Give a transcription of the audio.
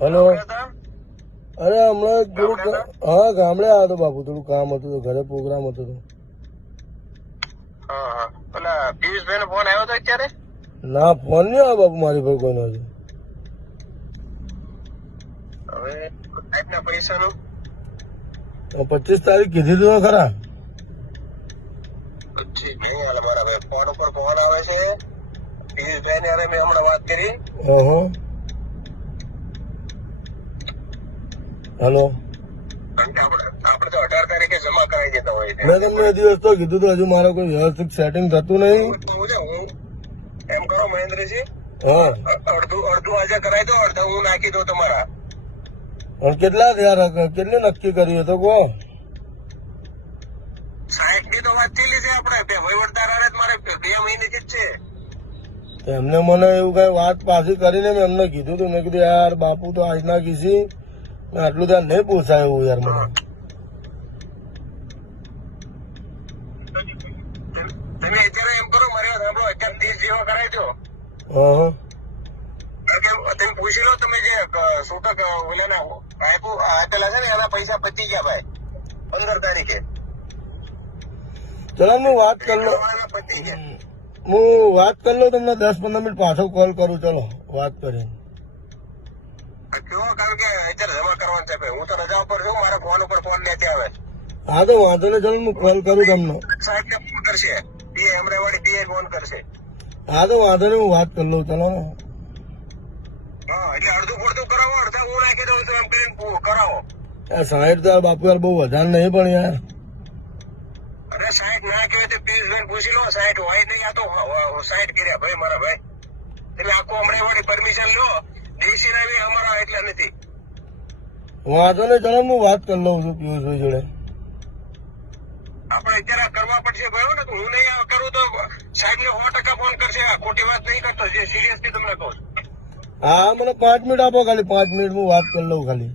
Hello. અરે હમણાં થોડું હા ગામડે આવ્યો હતો બાપુ, થોડું કામ હતું તો ઘરે પ્રોગ્રામ હતો તો. પેલા પિયુષભાઈ નો ફોન આવ્યો હતો અત્યારે? ના ફોન નહીં આવ્યો બાપુ મારી પર કોઈનો હજુ. હવે સાહેબ ના પૈસા નું 25 તારીખ કીધી તું ખરા. મારા ફોન ઉપર ફોન આવે છે પિયુષભાઈ ને, મેં હમણાં વાત કરી. ઓહો. હલો. આપડે તો 18 તારીખે જમા કરાવી દેતા હોય. મેં તમને એ દિવસ તો કીધું હતું, હજુ મારે કોઈ વ્યવસ્થિત સેટિંગ થતું નહીં. એમ કરો મહેન્દ્રજી, હા અડધું આજે કરાવી દો, અડધા હું નાખી દઉં તમારા. પણ કેટલા થયા, કેટલું નક્કી કર્યું હતું કહો. 60 ની તો વાત થયેલી છે આપડે વહીવટદાર હારે મારે 2 મહિનેથી જ છે. એમને મને એવું કઈ વાત પાછી કરીને મેં એમને કીધું હતું, મેં કીધું યાર બાપુ તો આજના કીધી આટલું ત્યાં નહીં પૂછાય એવું યાર મને. તમે અત્યારે એમ કરો, મારે સાંભળો, અત્યારે 30 જેવા કરાવી દો. હા તમે પૂછી લો, તમે જે છૂટક ઓલાના આપેલા છે ને એના પૈસા પતી ગયા ભાઈ 15 તારીખે. ચલો હું વાત કરી લઉં, પતી ગયા. હું વાત કરી લઉં, તમને 10-15 મિનિટ પાછો કોલ કરું. ચલો વાત કરીને કેવો, કારણ કે અત્યારે જમા કરવાનું છે ભાઈ. હું તો રજા ઉપર છું, મારા ફોન ઉપર ફોન નથી આવે. હા તો વાંધો નહીં, ચલો હું કોલ કરું તમને. સાહેબ ને ફોન કરશે, અમરેવાડી પીએ ફોન કરશે. હા તો વાંધો નહીં, હું વાત કરી લઉં. ચલો ને. હા એટલે અડધું પડતું કરાવો, અડધા હું નાખી દઉં છું એમ કરીને કરાવો. 60 તો બાપુ યાર બહુ વધારે નહીં પણ યાર. અરે 60 ના કહેવાય તો પિયુષભાઈ પૂછી લો, 60 હોય નહીં. આ તો 60 કર્યા ભાઈ મારા ભાઈ. એટલે આખું અમરેવાડી પરમિશન લો, દેશી રાવી અમારા એટલા નથી. વાંધો નહીં, ચલો હું વાત કરી લઉં છું પિયુષભાઈ જોડે. આપણે અત્યારે કરવા પડશે ભાઈ ને, હું નહીં કરું તો સાહેબ ને 100% ફોન કરશે. ખોટી વાત નહીં કરતો, જે સિરિયસલી તમને કહું છું. હા મને 5 મિનિટ આપો ખાલી, 5 મિનિટ હું વાત કરી લઉં ખાલી.